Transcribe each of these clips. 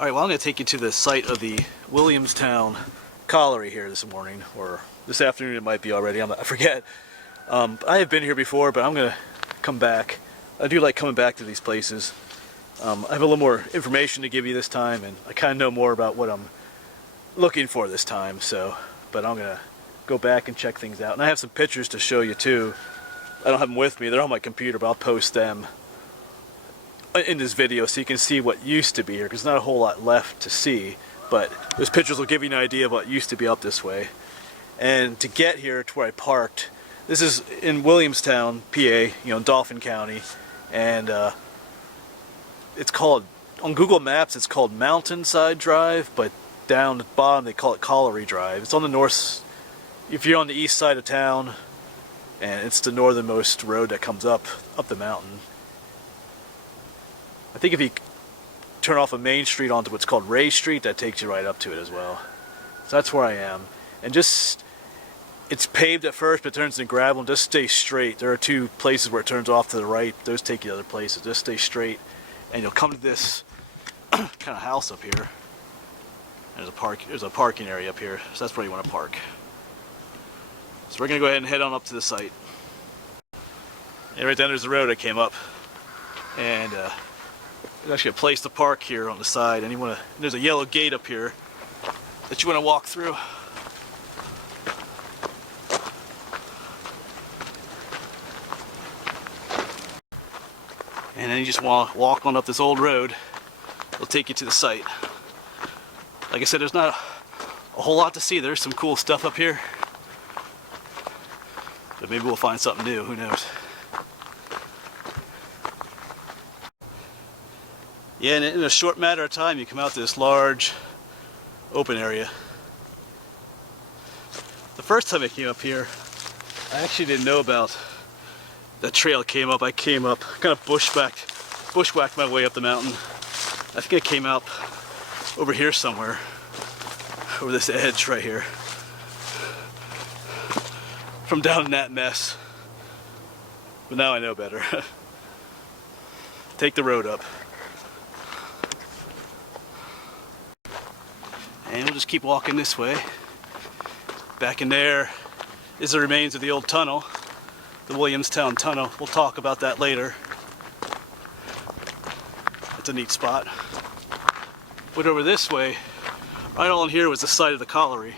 Alright, well I'm going to take you to the site of the Williamstown Colliery here this morning, or this afternoon it might be already, I forget. I have been here before, but I'm going to come back. I do like coming back to these places. I have a little more information to give you this time, and I kind of know more about what I'm looking for this time, but I'm going to go back and check things out. And I have some pictures to show you too. I don't have them with me, they're on my computer, but I'll post them in this video so you can see what used to be here, because there's not a whole lot left to see, but those pictures will give you an idea of what used to be up this way. And to get here to where I parked, this is in Williamstown, PA, Dauphin County, and it's called, on Google Maps it's called Mountainside Drive, but down at the bottom they call it Colliery Drive. It's on the north, if you're on the east side of town, and it's the northernmost road that comes up the mountain. I think if you turn off a main street onto what's called Ray Street, that takes you right up to it as well. So that's where I am. And just, it's paved at first, but it turns into gravel, and just stay straight. There are two places where it turns off to the right. Those take you to other places. Just stay straight, and you'll come to this kind of house up here. There's a parking area up here, so that's where you want to park. So we're going to go ahead and head on up to the site. And right then there's the road I came up. And there's actually a place to park here on the side, and there's a yellow gate up here that you want to walk through. And then you just walk on up this old road. It'll take you to the site. Like I said, there's not a whole lot to see. There's some cool stuff up here, but maybe we'll find something new, who knows. Yeah, and in a short matter of time you come out to this large open area. The first time I came up here, I actually didn't know about that trail came up. I came up, kind of bushwhacked my way up the mountain. I think I came out over here somewhere, over this edge right here, from down in that mess. But now I know better. Take the road up. And we'll just keep walking this way. Back in there is the remains of the old tunnel, the Williamstown Tunnel. We'll talk about that later. It's a neat spot. But over this way, right on here was the site of the colliery.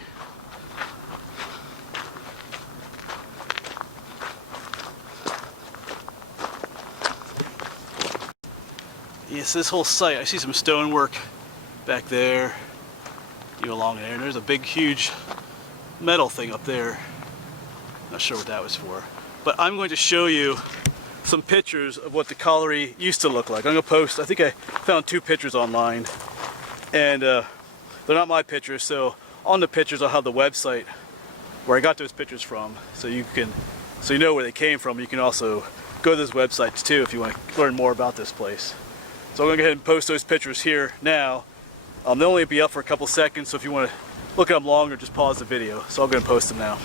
Yes, this whole site, I see some stonework back there. Along there, and there's a big huge metal thing up there. Not sure what that was for, but I'm going to show you some pictures of what the colliery used to look like. I'm going to post, I think I found 2 pictures online, and they're not my pictures, so on the pictures I'll have the website where I got those pictures from, so you know where they came from. You can also go to those websites too if you want to learn more about this place. So I'm going to go ahead and post those pictures here now. They'll only be up for a couple seconds, so if you want to look at them longer, just pause the video. So I'll go and post them now.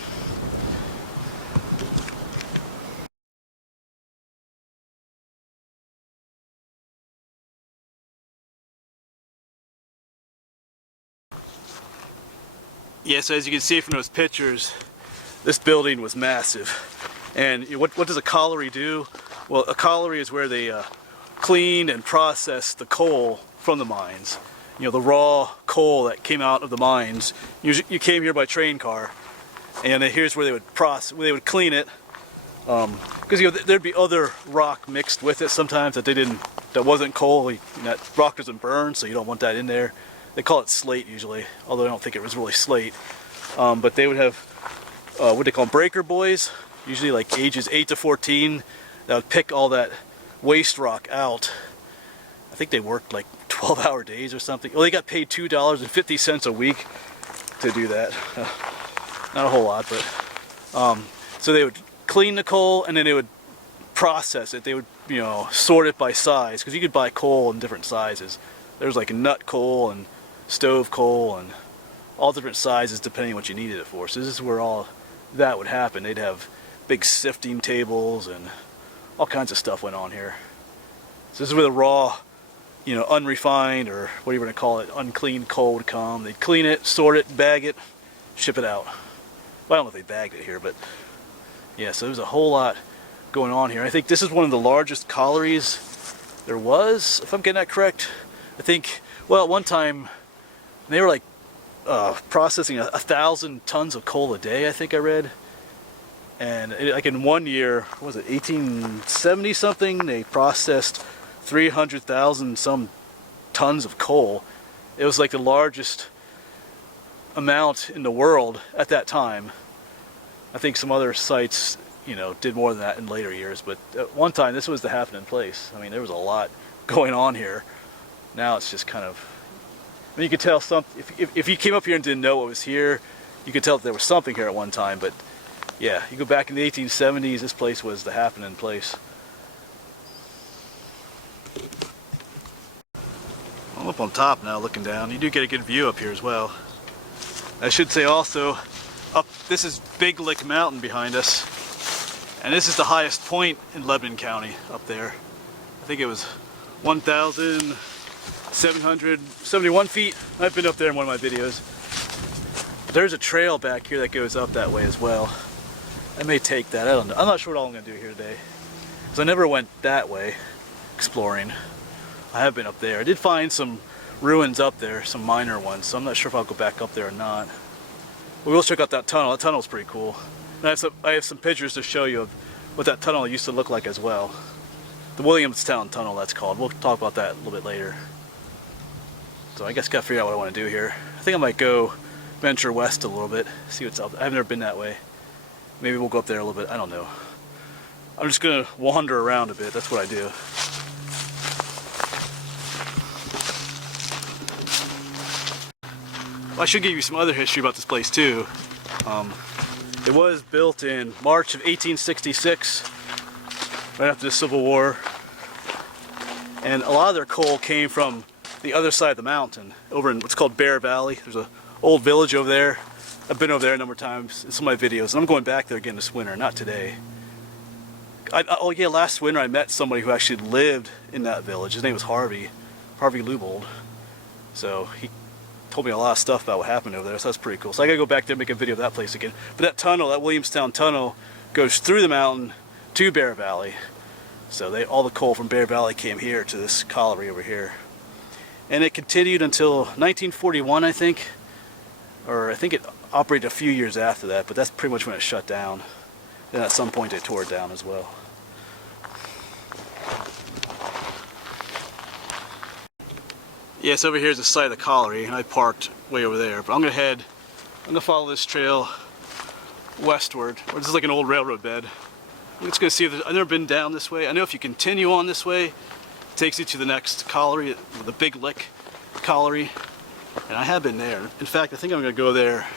Yeah, so as you can see from those pictures, this building was massive. And what does a colliery do? Well, a colliery is where they clean and process the coal from the mines. The raw coal that came out of the mines. You came here by train car, and here's where they would clean it, because there'd be other rock mixed with it sometimes that wasn't coal. That rock doesn't burn, so you don't want that in there. They call it slate usually, although I don't think it was really slate. But they would have what they call breaker boys, usually like ages 8 to 14, that would pick all that waste rock out. I think they worked like 12-hour days or something. Well, they got paid $2.50 a week to do that. Not a whole lot, but so they would clean the coal, and then they would process it. They would, sort it by size, because you could buy coal in different sizes. There's like nut coal and stove coal and all different sizes depending on what you needed it for. So this is where all that would happen. They'd have big sifting tables and all kinds of stuff went on here. So this is where the raw you know, unrefined, or what do you want to call it, unclean coal would come. They'd clean it, sort it, bag it, ship it out. Well, I don't know if they bagged it here, but yeah, so there's a whole lot going on here. I think this is one of the largest collieries there was, if I'm getting that correct. I think, well, at one time they were like processing 1,000 tons of coal a day, I think I read. And like in one year, what was it, 1870 something, they processed 300,000 some tons of coal. It was like the largest amount in the world at that time. I think some other sites, you know, did more than that in later years, but at one time this was the happening place. I mean, there was a lot going on here. Now it's just kind of, I mean, you could tell if you came up here and didn't know what was here, you could tell that there was something here at one time. But yeah, you go back in the 1870s, this place was the happening place. I'm up on top now looking down. You do get a good view up here as well. I should say also, this is Big Lick Mountain behind us, and this is the highest point in Lebanon County up there. I think it was 1,771 feet. I've been up there in one of my videos. But there's a trail back here that goes up that way as well. I may take that, I don't know. I'm not sure what all I'm going to do here today, because I never went that way exploring. I have been up there. I did find some ruins up there, some minor ones, so I'm not sure if I'll go back up there or not. We will check out that tunnel. That tunnel's pretty cool. And I have some pictures to show you of what that tunnel used to look like as well. The Williamstown tunnel, that's called. We'll talk about that a little bit later. So I guess gotta figure out what I want to do here. I think I might go venture west a little bit, see what's up. I've never been that way. Maybe we'll go up there a little bit. I don't know. I'm just gonna wander around a bit. That's what I do. Well, I should give you some other history about this place too. It was built in March of 1866, right after the Civil War. And a lot of their coal came from the other side of the mountain, over in what's called Bear Valley. There's an old village over there. I've been over there a number of times in some of my videos, and I'm going back there again this winter, not today. Oh yeah, last winter I met somebody who actually lived in that village. His name was Harvey Lubold. So he told me a lot of stuff about what happened over there, so that's pretty cool. So I gotta go back there and make a video of that place again. But that tunnel, that Williamstown tunnel, goes through the mountain to Bear Valley. So all the coal from Bear Valley came here to this colliery over here. And it continued until 1941, I think. Or I think it operated a few years after that, but that's pretty much when it shut down. Then at some point they tore it down as well. Yes, over here is the site of the colliery, and I parked way over there. But I'm gonna follow this trail westward. This is like an old railroad bed. I'm just gonna see if I've never been down this way. I know if you continue on this way, it takes you to the next colliery, the Big Lick Colliery. And I have been there. In fact, I think I'm gonna go there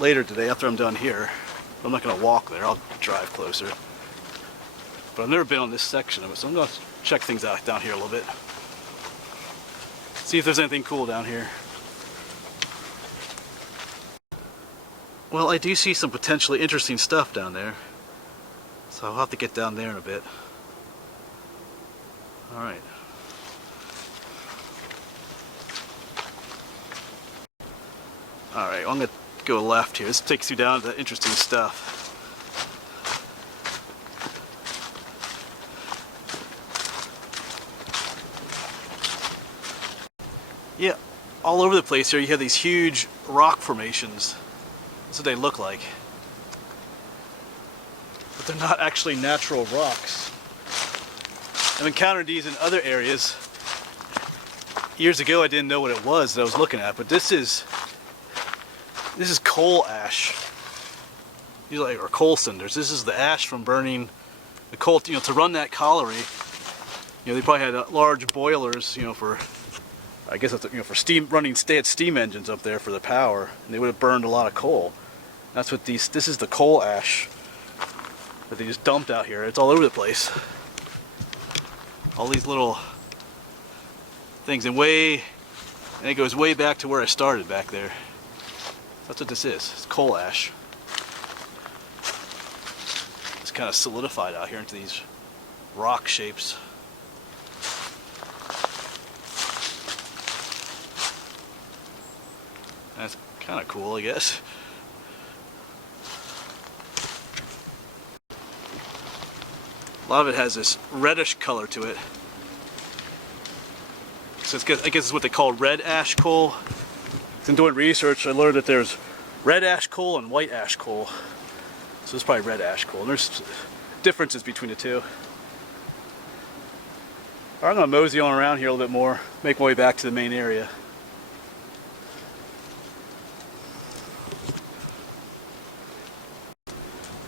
later today after I'm done here. I'm not gonna walk there, I'll drive closer. But I've never been on this section of it, so I'm gonna check things out down here a little bit. See if there's anything cool down here. Well, I do see some potentially interesting stuff down there. So I'll have to get down there in a bit. Alright. Alright, well, I'm going to go left here. This takes you down to interesting stuff. Yeah, all over the place here you have these huge rock formations. That's what they look like. But they're not actually natural rocks. I've encountered these in other areas. Years ago I didn't know what it was that I was looking at, but this is coal ash. These are coal cinders. This is the ash from burning the coal. You know, to run that colliery, you know, they probably had large boilers, you know, for, I guess that's, you know, for steam running. They had steam engines up there for the power, and they would have burned a lot of coal. That's what this is the coal ash that they just dumped out here. It's all over the place. All these little things, and it goes way back to where I started back there. That's what this is. It's coal ash. It's kind of solidified out here into these rock shapes. That's kind of cool, I guess. A lot of it has this reddish color to it. So I guess it's what they call red ash coal. In doing research, I learned that there's red ash coal and white ash coal. So it's probably red ash coal. And there's differences between the two. All right, I'm gonna mosey on around here a little bit more, make my way back to the main area.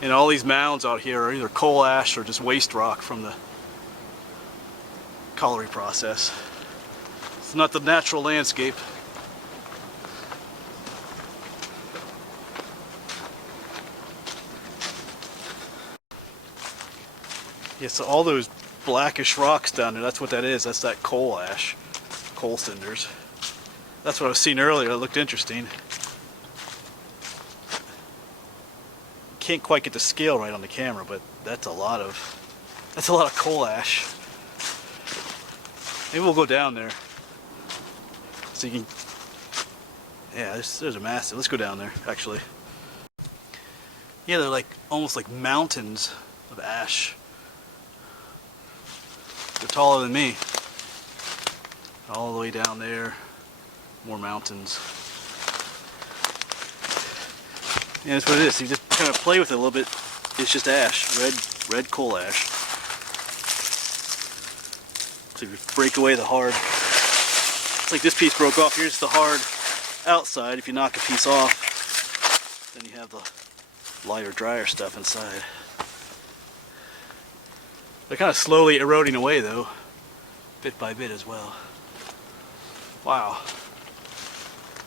And all these mounds out here are either coal ash or just waste rock from the colliery process. It's not the natural landscape. Yeah, so all those blackish rocks down there, that's what that is. That's that coal ash, coal cinders. That's what I was seeing earlier. It looked interesting. Can't quite get the scale right on the camera, but that's a lot of coal ash. Maybe we'll go down there so you can. Yeah, there's a massive. Let's go down there actually. Yeah, they're like almost like mountains of ash. They're taller than me. All the way down there, more mountains. Yeah, that's what it is. You just kind of play with it a little bit. It's just ash, red coal ash. So you break away the hard. It's like this piece broke off. Here's the hard outside. If you knock a piece off, then you have the lighter, drier stuff inside. They're kind of slowly eroding away though, bit by bit as well. Wow.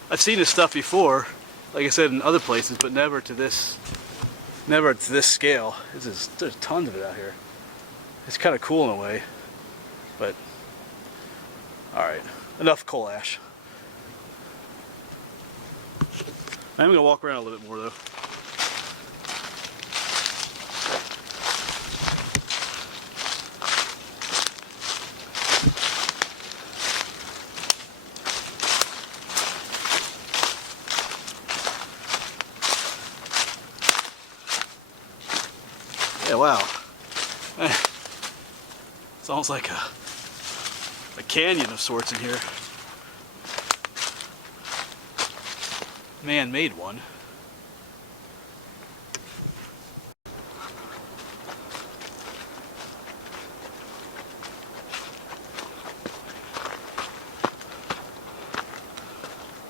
I've seen this stuff before, like I said, in other places, but never to this scale. There's tons of it out here. It's kind of cool in a way, but all right, enough coal ash. I'm gonna walk around a little bit more though. Yeah, wow. It's almost like a canyon of sorts in here. Man-made one.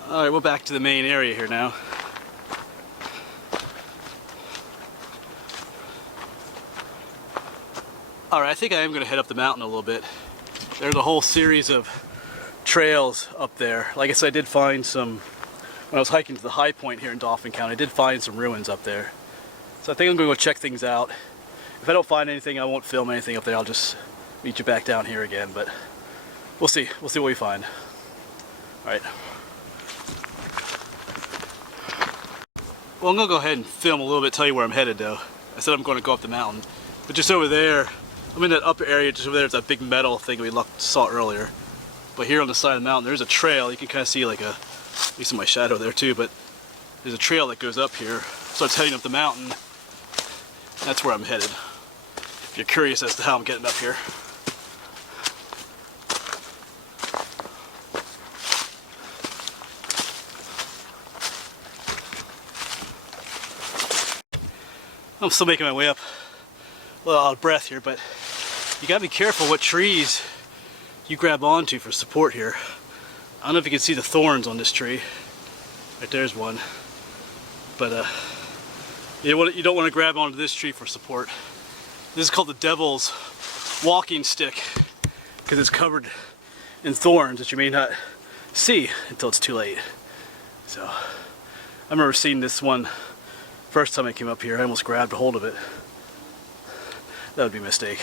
Alright, we're back to the main area here now. Alright, I think I am going to head up the mountain a little bit. There's a whole series of trails up there. Like I said, I did find some, when I was hiking to the high point here in Dauphin County, I did find some ruins up there. So I think I'm going to go check things out. If I don't find anything, I won't film anything up there. I'll just meet you back down here again, but we'll see. We'll see what we find. Alright. Well, I'm going to go ahead and film a little bit, tell you where I'm headed though. I said I'm going to go up the mountain. But just over there, I'm in that upper area, just over there, it's that big metal thing we saw earlier. But here on the side of the mountain, there's a trail. You can kind of see like at least in my shadow there too, but there's a trail that goes up here. So it's heading up the mountain. That's where I'm headed. If you're curious as to how I'm getting up here. I'm still making my way up. A little out of breath here, but you gotta be careful what trees you grab onto for support here. I don't know if you can see the thorns on this tree. Right there's one. But you don't want to grab onto this tree for support. This is called the devil's walking stick because it's covered in thorns that you may not see until it's too late. So I remember seeing this one first time I came up here. I almost grabbed a hold of it. That would be a mistake.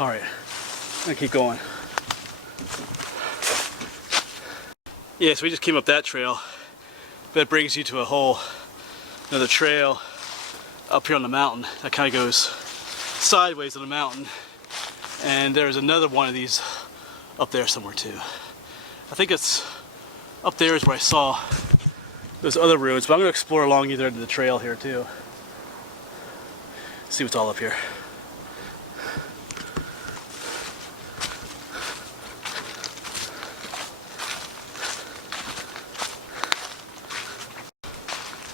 Alright, I'm gonna keep going. Yeah, so we just came up that trail. That brings you to another trail up here on the mountain. That kind of goes sideways on the mountain. And there's another one of these up there somewhere too. I think it's up there is where I saw those other ruins, but I'm going to explore along either end of the trail here too. See what's all up here.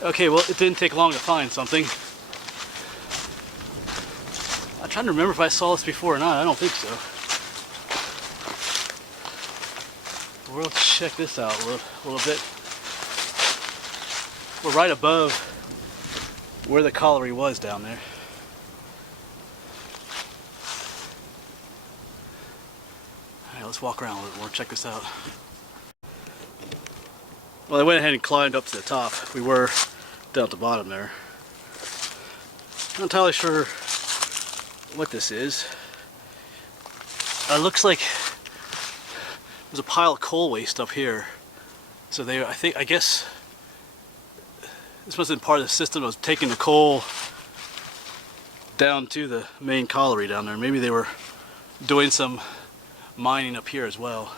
Okay, well, it didn't take long to find something. I'm trying to remember if I saw this before or not. I don't think so. Well, let's check this out a little bit. We're right above where the colliery was down there. Alright, let's walk around a little more, check this out. Well, I went ahead and climbed up to the top. We were down at the bottom there. Not entirely sure what this is. It looks like there's a pile of coal waste up here. So I guess this must have been part of the system that was taking the coal down to the main colliery down there. Maybe they were doing some mining up here as well.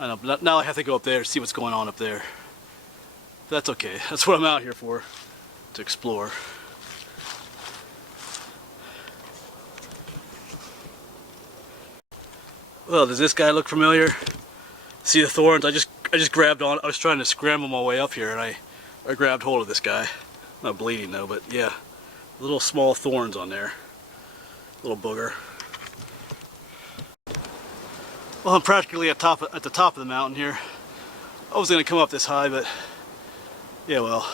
I know, but now I have to go up there to see what's going on up there. That's okay. That's what I'm out here for, to explore. Well, does this guy look familiar? See the thorns? I just grabbed on. I was trying to scramble my way up here, and I grabbed hold of this guy. Not bleeding though, but yeah, little small thorns on there. Little booger. Well, I'm practically at the top of the mountain here. I was gonna come up this high, but yeah, well,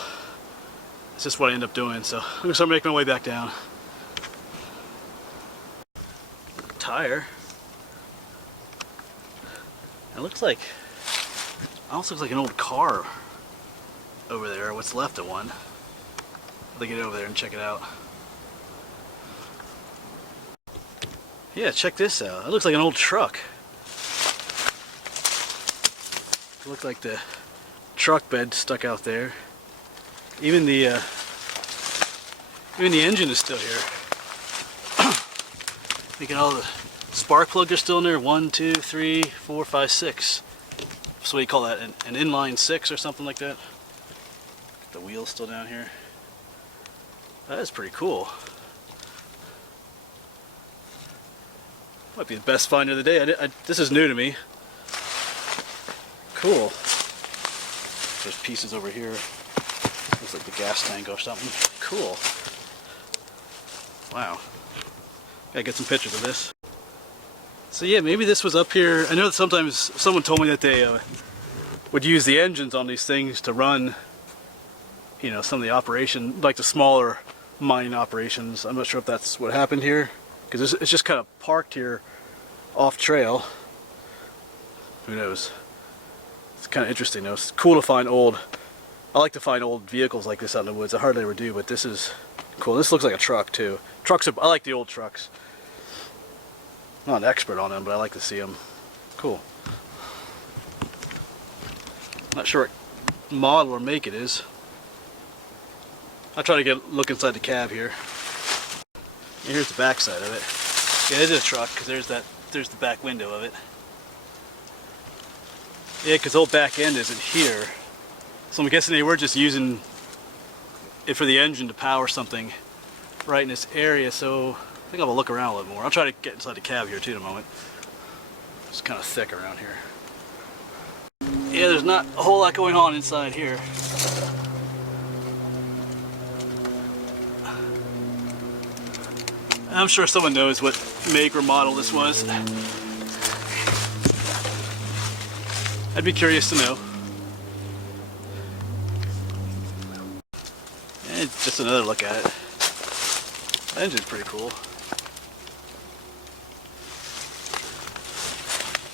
it's just what I end up doing. So I'm gonna start making my way back down. Tire. It looks like, almost looks like an old car over there. What's left of one. I'll get over there and check it out. Yeah, check this out. It looks like an old truck. It looked like the truck bed stuck out there. Even the engine is still here. Look at all the spark plugs are still in there. 1, 2, 3, 4, 5, 6. So what do you call that? An inline 6 or something like that? The wheel's still down here. That is pretty cool. Might be the best find of the day. This is new to me. Cool. There's pieces over here. Looks like the gas tank or something. Cool. Wow. Gotta get some pictures of this. So yeah, maybe this was up here. I know that sometimes someone told me that they would use the engines on these things to run, you know, some of the operation, like the smaller mining operations. I'm not sure if that's what happened here, because it's just kind of parked here off trail. Who knows? It's kind of interesting though. It's cool to find I like to find old vehicles like this out in the woods. I hardly ever do, but this is cool. This looks like a truck too. I like the old trucks. I'm not an expert on them, but I like to see them. Cool. Not sure what model or make it is. I'll try to look inside the cab here. And here's the back side of it. Yeah, it is a truck, because there's the back window of it. Yeah, because the whole back end isn't here. So I'm guessing they were just using it for the engine to power something right in this area, so I think I'll look around a little more. I'll try to get inside the cab here too in a moment. It's kind of thick around here. Yeah, there's not a whole lot going on inside here. I'm sure someone knows what make or model this was. I'd be curious to know. And just another look at it. The engine's pretty cool.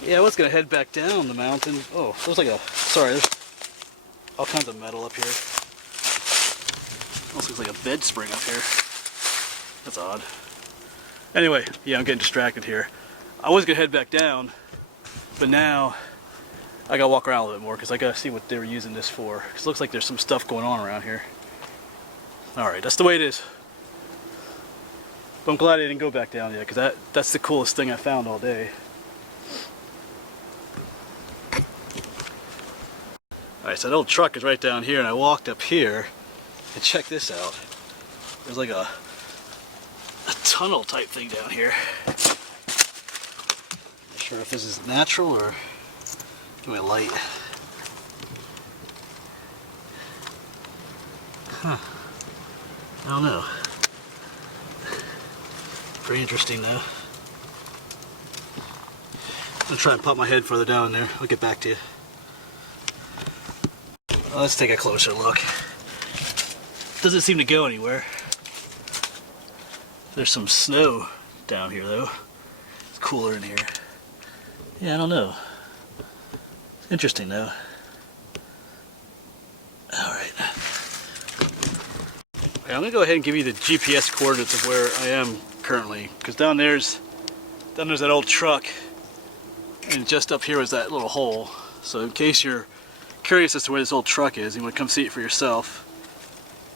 Yeah, I was gonna head back down the mountain. Oh, there's like there's all kinds of metal up here. Almost looks like a bed spring up here. That's odd. Anyway, yeah, I'm getting distracted here. I was gonna head back down, but now I gotta walk around a little bit more because I gotta see what they were using this for. Because it looks like there's some stuff going on around here. Alright, that's the way it is. But I'm glad I didn't go back down yet, because that's the coolest thing I found all day. Alright, so that old truck is right down here, and I walked up here, and check this out. There's like a tunnel type thing down here. Not sure if this is natural or doing light. Huh. I don't know. Pretty interesting though. I'm gonna try and pop my head further down there. I'll get back to you. Well, let's take a closer look. Doesn't seem to go anywhere. There's some snow down here though. It's cooler in here. Yeah, I don't know. It's interesting though. Alright. I'm gonna go ahead and give you the GPS coordinates of where I am currently. Because down there's that old truck. And just up here was that little hole. So in case you're curious as to where this old truck is, you want to come see it for yourself.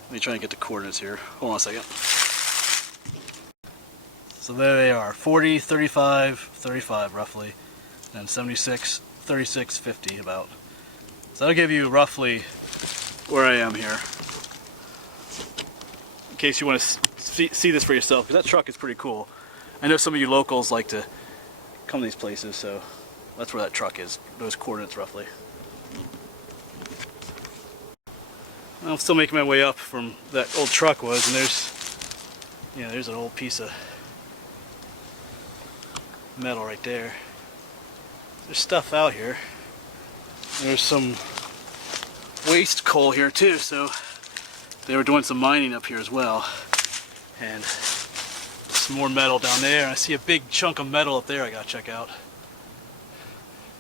Let me try and get the coordinates here. Hold on a second. So there they are, 40, 35, 35 roughly, and 76, 36, 50 about. So that'll give you roughly where I am here. In case you want to see this for yourself, because that truck is pretty cool. I know some of you locals like to come to these places, so that's where that truck is, those coordinates roughly. I'm still making my way up from that old truck was, and there's an old piece of metal right there. There's stuff out here. There's some waste coal here too, so they were doing some mining up here as well. And some more metal down there. I see a big chunk of metal up there I gotta check out.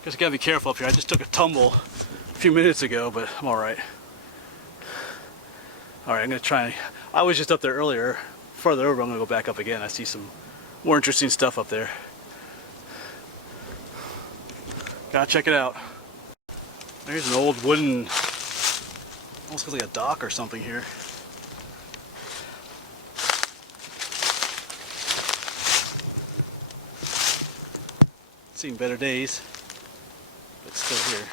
Guess I gotta be careful up here. I just took a tumble a few minutes ago, but I'm alright. Alright, I'm gonna try. I was just up there earlier. Farther over, I'm gonna go back up again. I see some more interesting stuff up there. Gotta check it out. There's an old wooden, almost looks like a dock or something here. Seen better days, but still here.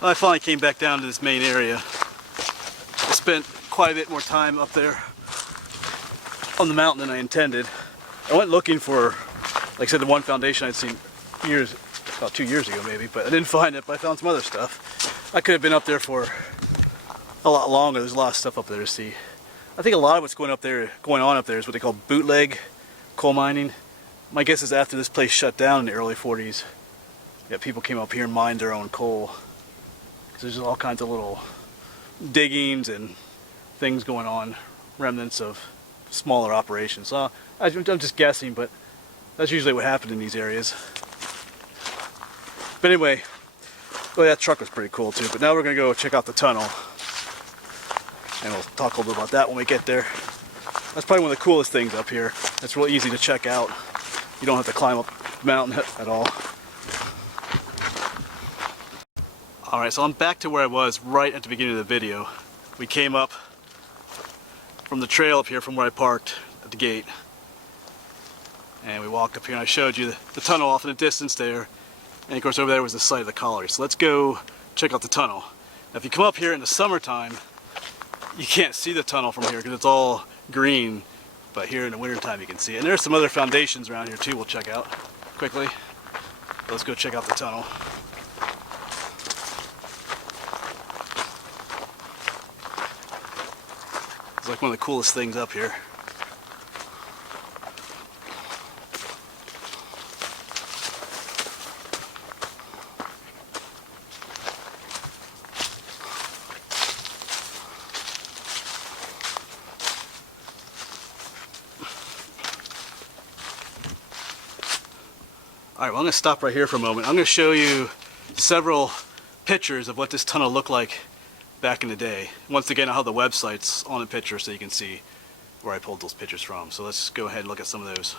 Well, I finally came back down to this main area. I spent quite a bit more time up there on the mountain than I intended. I went looking for, like I said, the one foundation I'd seen about 2 years ago maybe, but I didn't find it, but I found some other stuff. I could have been up there for a lot longer. There's a lot of stuff up there to see. I think a lot of what's going on up there is what they call bootleg coal mining. My guess is after this place shut down in the early 40s, yeah, people came up here and mined their own coal. There's all kinds of little diggings and things going on, remnants of smaller operations. So I'm just guessing, but that's usually what happened in these areas. But anyway, well, that truck was pretty cool too. But now we're gonna go check out the tunnel, and we'll talk a little bit about that when we get there. That's probably one of the coolest things up here. It's real easy to check out. You don't have to climb up the mountain at all. Alright, so I'm back to where I was right at the beginning of the video. We came up from the trail up here from where I parked at the gate. And we walked up here and I showed you the tunnel off in the distance there. And of course over there was the site of the colliery. So let's go check out the tunnel. Now if you come up here in the summertime, you can't see the tunnel from here because it's all green. But here in the wintertime you can see it. And there's some other foundations around here too we'll check out quickly. Let's go check out the tunnel. It's like one of the coolest things up here. Alright, well I'm going to stop right here for a moment. I'm going to show you several pictures of what this tunnel looked like back in the day. Once again, I'll have the websites on the picture so you can see where I pulled those pictures from. So let's go ahead and look at some of those.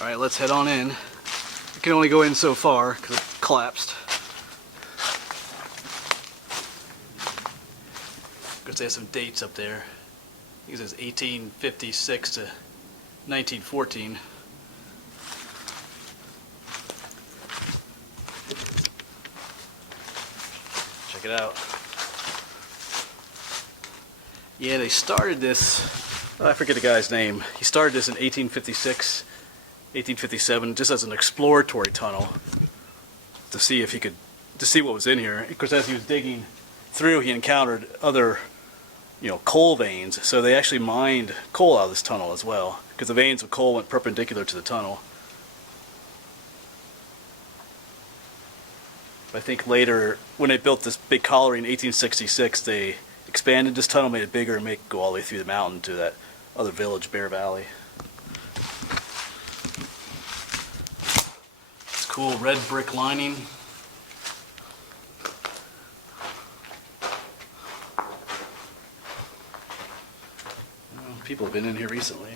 Alright, let's head on in. I can only go in so far because it collapsed. course, they have some dates up there. I think it says 1856 to 1914. Check it out. Yeah, they started this, I forget the guy's name. He started this in 1856, 1857, just as an exploratory tunnel to see if he could, to see what was in here. Of course, as he was digging through, he encountered other, coal veins. So they actually mined coal out of this tunnel as well, because the veins of coal went perpendicular to the tunnel. I think later, when they built this big colliery in 1866, they expanded this tunnel, made it bigger, and make it go all the way through the mountain to that other village, Bear Valley. It's cool, red brick lining. People have been in here recently.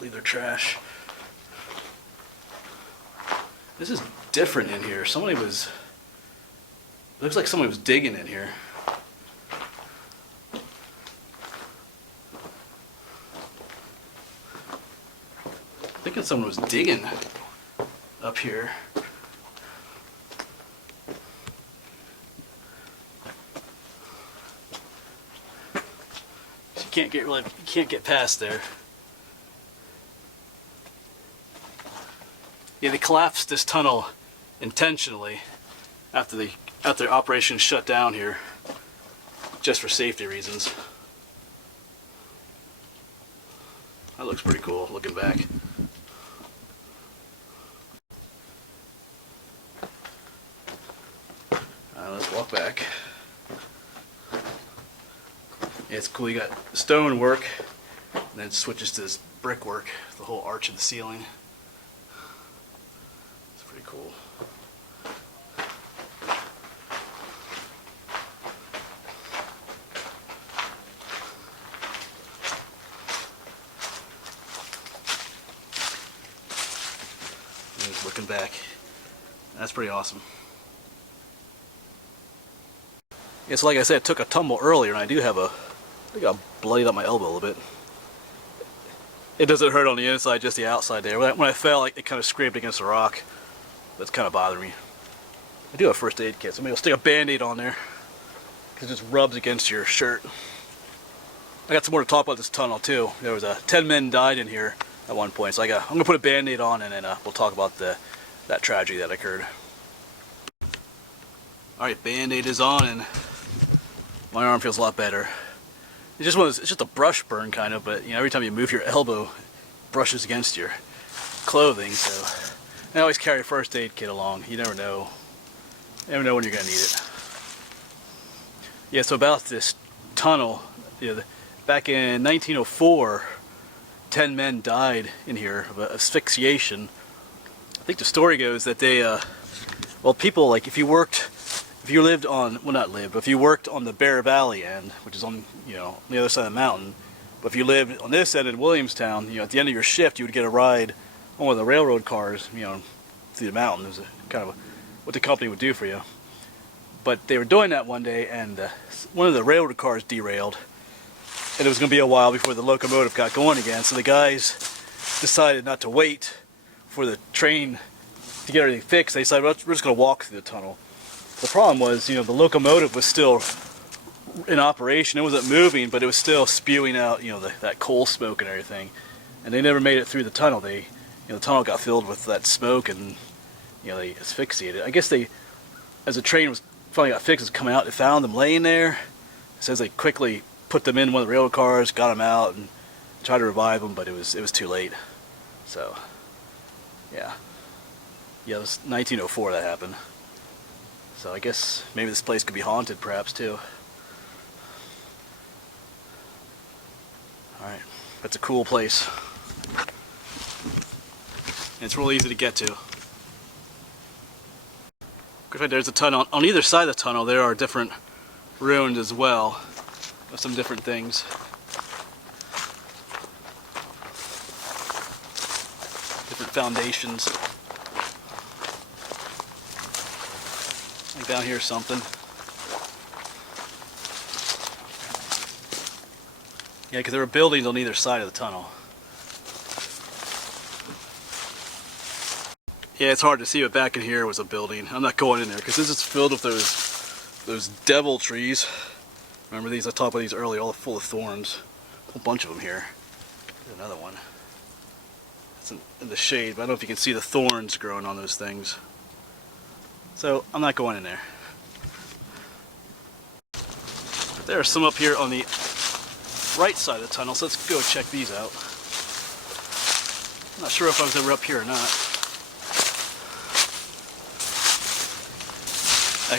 Leave their trash. This is different in here. Somebody was... Looks like somebody was digging in here. I'm thinking someone was digging up here. You can't get past there. Yeah, they collapsed this tunnel intentionally after the operation shut down here, just for safety reasons. That looks pretty cool looking back. Let's walk back. Yeah, it's cool. You got stone work, and then it switches to this brickwork, the whole arch of the ceiling. It's pretty cool. And just looking back, that's pretty awesome. Yeah, so like I said, I took a tumble earlier, and I think I bloodied up my elbow a little bit. It doesn't hurt on the inside, just the outside there. When I fell, it kind of scraped against a rock. That's kind of bothering me. I do have a first aid kit, so maybe I'll stick a band-aid on there, because it just rubs against your shirt. I got some more to talk about this tunnel too. There was 10 men died in here at one point, so I'm going to put a band-aid on, and then we'll talk about that tragedy that occurred. Alright, band-aid is on, and my arm feels a lot better. It's just a brush burn kind of, but every time you move your elbow, it brushes against your clothing. So I always carry a first aid kit along. You never know. You never know when you're gonna need it. Yeah. So about this tunnel, back in 1904, 10 men died in here of asphyxiation. I think the story goes that they, people, like if you lived on, well not lived, but if you worked on the Bear Valley end, which is on, on the other side of the mountain, but if you lived on this end in Williamstown, at the end of your shift, you would get a ride on one of the railroad cars, through the mountain. It was kind of what the company would do for you. But they were doing that one day, and one of the railroad cars derailed, and it was going to be a while before the locomotive got going again, so the guys decided not to wait for the train to get everything fixed. They decided, well, we're just going to walk through the tunnel. The problem was, the locomotive was still in operation. It wasn't moving, but it was still spewing out, that coal smoke and everything. And they never made it through the tunnel. The tunnel got filled with that smoke, and they asphyxiated. I guess as the train finally got fixed, it was coming out. They found them laying there. It says they quickly put them in one of the railroad cars, got them out, and tried to revive them, but it was too late. So, yeah, it was 1904 that happened. So I guess maybe this place could be haunted, perhaps, too. Alright, that's a cool place. And it's real easy to get to. There's a tunnel. On either side of the tunnel, there are different ruins as well, of some different things. Different foundations. Like down here something. Yeah, because there were buildings on either side of the tunnel. Yeah, it's hard to see, but back in here was a building. I'm not going in there because this is filled with those devil trees. Remember these? I talked about these earlier, all full of thorns. A whole bunch of them here. There's another one. It's in the shade, but I don't know if you can see the thorns growing on those things. So I'm not going in there. But there are some up here on the right side of the tunnel, so let's go check these out. I'm not sure if I was ever up here or not.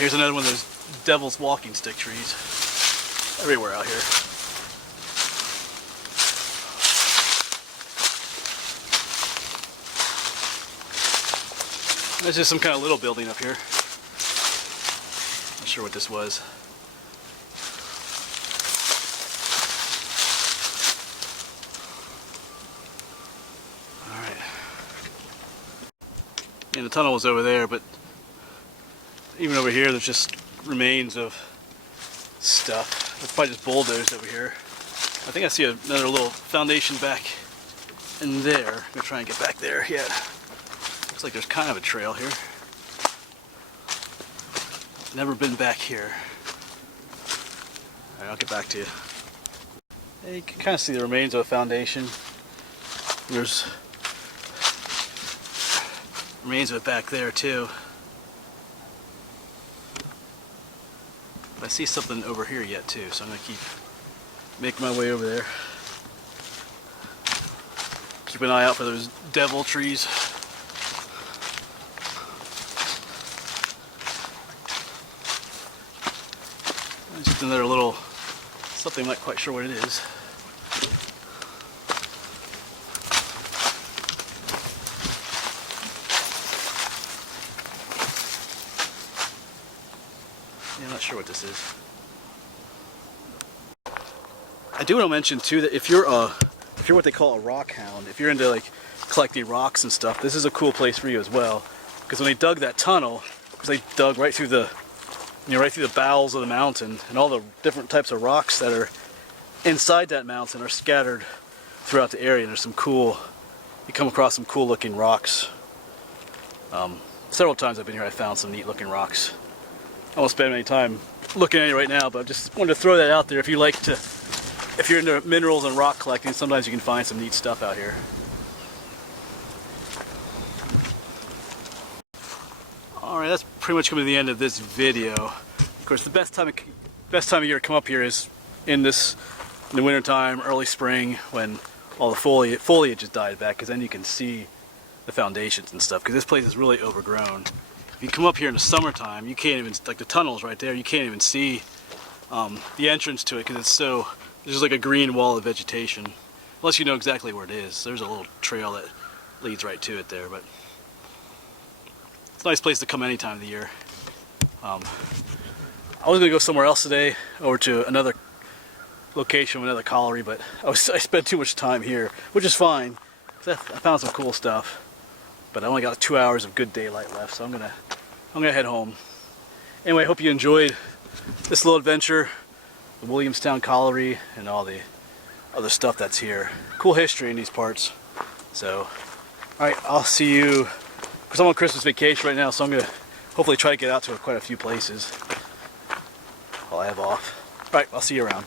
Here's another one of those devil's walking stick trees. Everywhere out here. There's just some kind of little building up here. Not sure what this was. Alright. And the tunnel was over there, but even over here there's just remains of stuff. It's probably just bulldozed over here. I think I see another little foundation back in there. I'm gonna try and get back there. Yeah. Looks like there's kind of a trail here. Never been back here. Alright, I'll get back to you. You can kind of see the remains of a foundation. There's remains of it back there too. I see something over here yet too, so I'm going to keep making my way over there. Keep an eye out for those devil trees. There's just another little something, I'm not quite sure what it is. I'm not sure what this is. I do want to mention too that if you're what they call a rock hound, if you're into like collecting rocks and stuff, this is a cool place for you as well. Because when they dug that tunnel, because they dug right through the, right through the bowels of the mountain, and all the different types of rocks that are inside that mountain are scattered throughout the area. And there's some cool, you come across some cool looking rocks. Several times I've been here, I found some neat looking rocks. I won't spend any time looking at it right now, but I just wanted to throw that out there. If you're into minerals and rock collecting, sometimes you can find some neat stuff out here. Alright, that's pretty much coming to the end of this video. Of course, the best time of year to come up here is in the wintertime, early spring, when all the foliage has died back, because then you can see the foundations and stuff, because this place is really overgrown. If you come up here in the summertime, you can't even, like the tunnel's right there, you can't even see the entrance to it because it's so, there's like a green wall of vegetation. Unless you know exactly where it is. There's a little trail that leads right to it there, but it's a nice place to come any time of the year. I was going to go somewhere else today, over to another location, another colliery, but I spent too much time here, which is fine. I found some cool stuff. But I only got 2 hours of good daylight left, so I'm gonna head home. Anyway, I hope you enjoyed this little adventure, the Williamstown Colliery, and all the other stuff that's here. Cool history in these parts. So, alright, I'll see you, because I'm on Christmas vacation right now, so I'm gonna hopefully try to get out to quite a few places while I have off. Alright, I'll see you around.